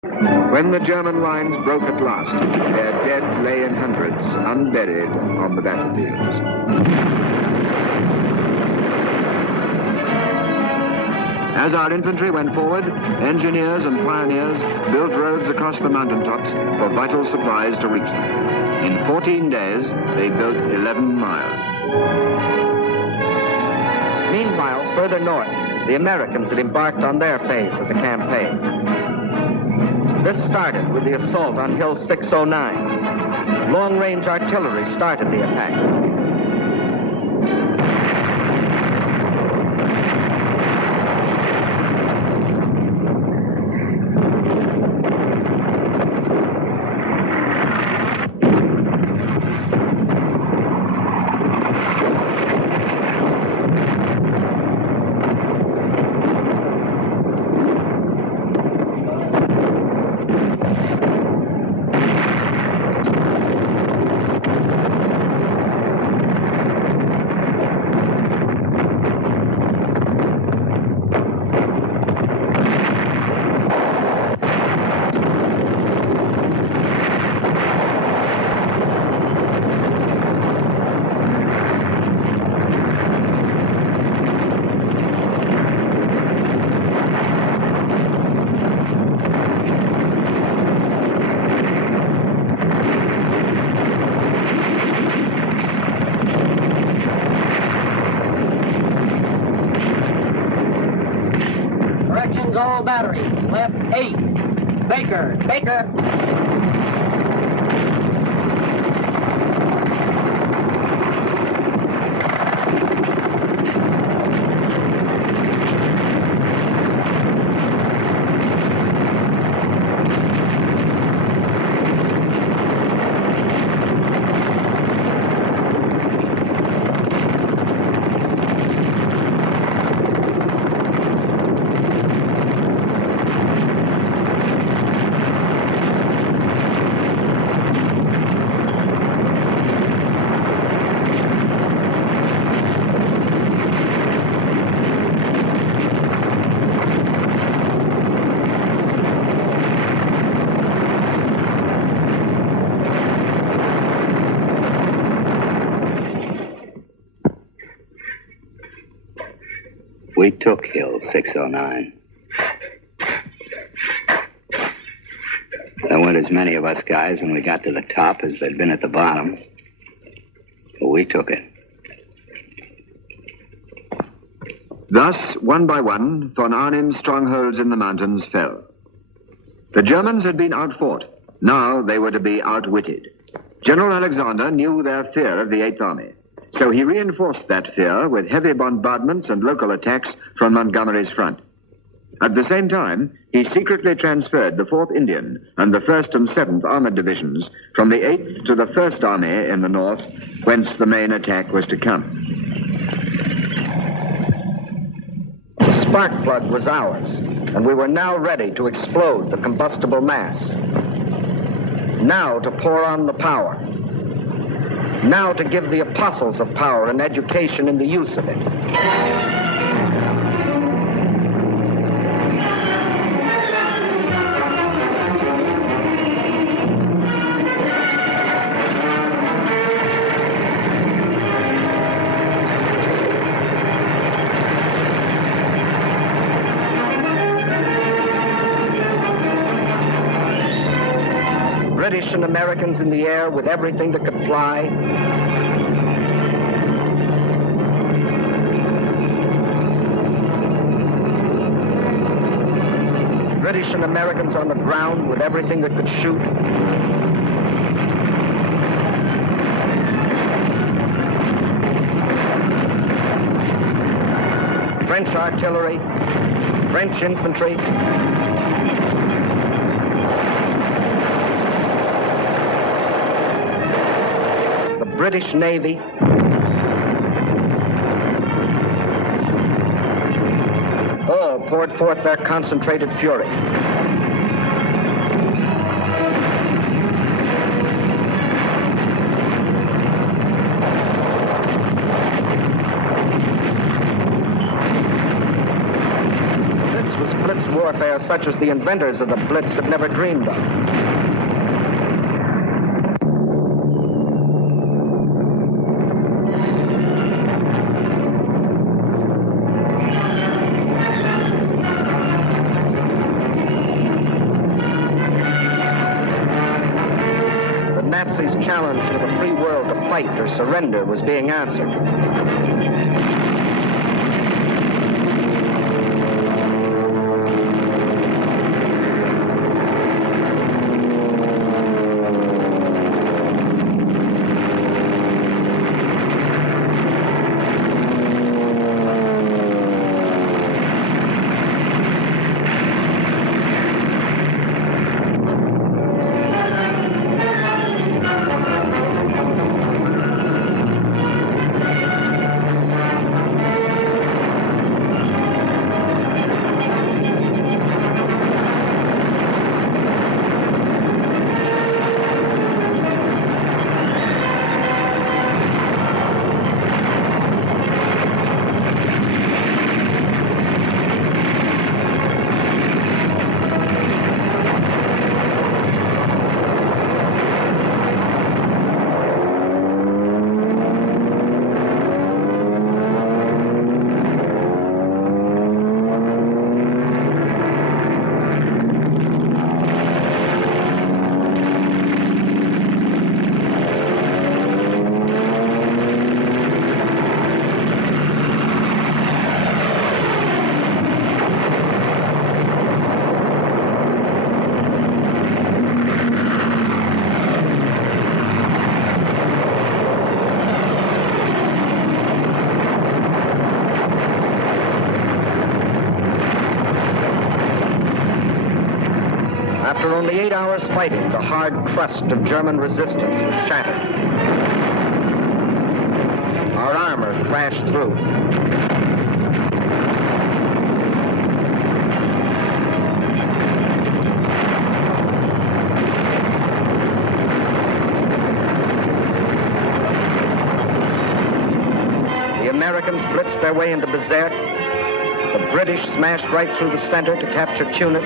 When the German lines broke at last, their dead lay in hundreds, unburied on the battlefields. As our infantry went forward, engineers and pioneers built roads across the mountaintops for vital supplies to reach them. In 14 days, they built 11 miles. Meanwhile, further north, the Americans had embarked on their phase of the campaign. This started with the assault on Hill 609. Long-range artillery started the attack. All batteries, left 8. Baker. We took Hill 609. There weren't as many of us guys when we got to the top as there'd been at the bottom. But we took it. Thus, one by one, von Arnim's strongholds in the mountains fell. The Germans had been outfought. Now they were to be outwitted. General Alexander knew their fear of the Eighth Army. So he reinforced that fear with heavy bombardments and local attacks from Montgomery's front. At the same time, he secretly transferred the 4th Indian and the 1st and 7th Armored Divisions from the 8th to the 1st Army in the north, whence the main attack was to come. The spark plug was ours, and we were now ready to explode the combustible mass. Now to pour on the power. Now to give the apostles of power an education in the use of it. British and Americans in the air with everything that could fly. British and Americans on the ground with everything that could shoot. French artillery, French infantry. British Navy. All poured forth their concentrated fury. This was blitz warfare warfare such as the inventors of the Blitz had never dreamed of. Nazis' challenge to the free world to fight or surrender was being answered. After only 8 hours fighting, the hard crust of German resistance was shattered. Our armor crashed through. The Americans blitzed their way into Bizerte. The British smashed right through the center to capture Tunis.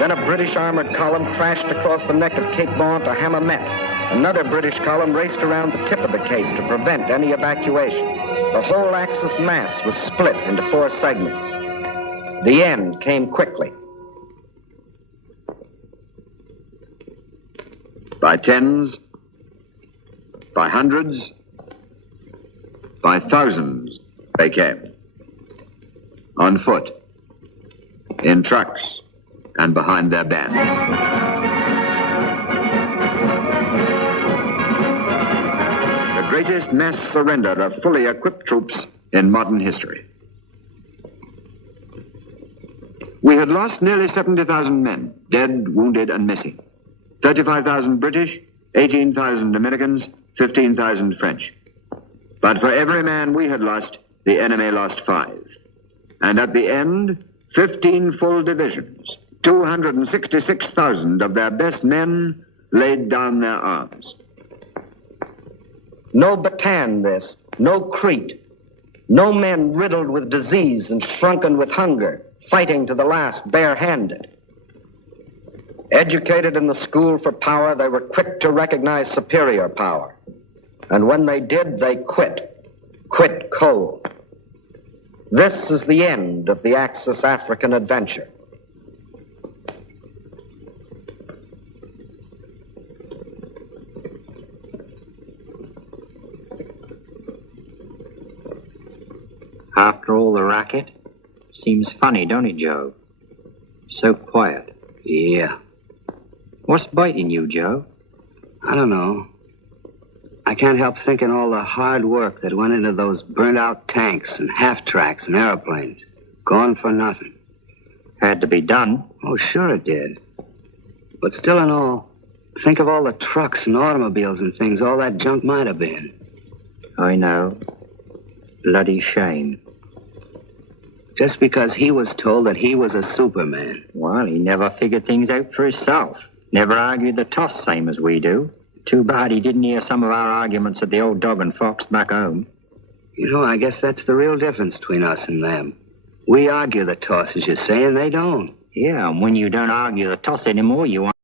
Then a British armored column crashed across the neck of Cape Bon to Hammamet. Another British column raced around the tip of the cape to prevent any evacuation. The whole Axis mass was split into 4 segments. The end came quickly. By tens, by hundreds, by thousands they came. On foot, in trucks, and behind their bands. The greatest mass surrender of fully equipped troops in modern history. We had lost nearly 70,000 men, dead, wounded, and missing. 35,000 British, 18,000 Americans, 15,000 French. But for every man we had lost, the enemy lost 5. And at the end, 15 full divisions, 266,000 of their best men laid down their arms. No Bataan this, no Crete, no men riddled with disease and shrunken with hunger, fighting to the last barehanded. Educated in the school for power, they were quick to recognize superior power. And when they did, they quit cold. This is the end of the Axis African adventure. After all the racket, seems funny, don't it, Joe? So quiet. Yeah. What's biting you, Joe? I don't know. I can't help thinking all the hard work that went into those burnt-out tanks and half-tracks and airplanes. Gone for nothing. Had to be done. Oh, sure it did. But still in all, think of all the trucks and automobiles and things all that junk might have been. I know. Bloody shame. Just because he was told that he was a Superman. Well, he never figured things out for himself. Never argued the toss same as we do. Too bad he didn't hear some of our arguments at the old Dog and Fox back home. You know, I guess that's the real difference between us and them. We argue the toss, as you say, and they don't. Yeah, and when you don't argue the toss anymore, you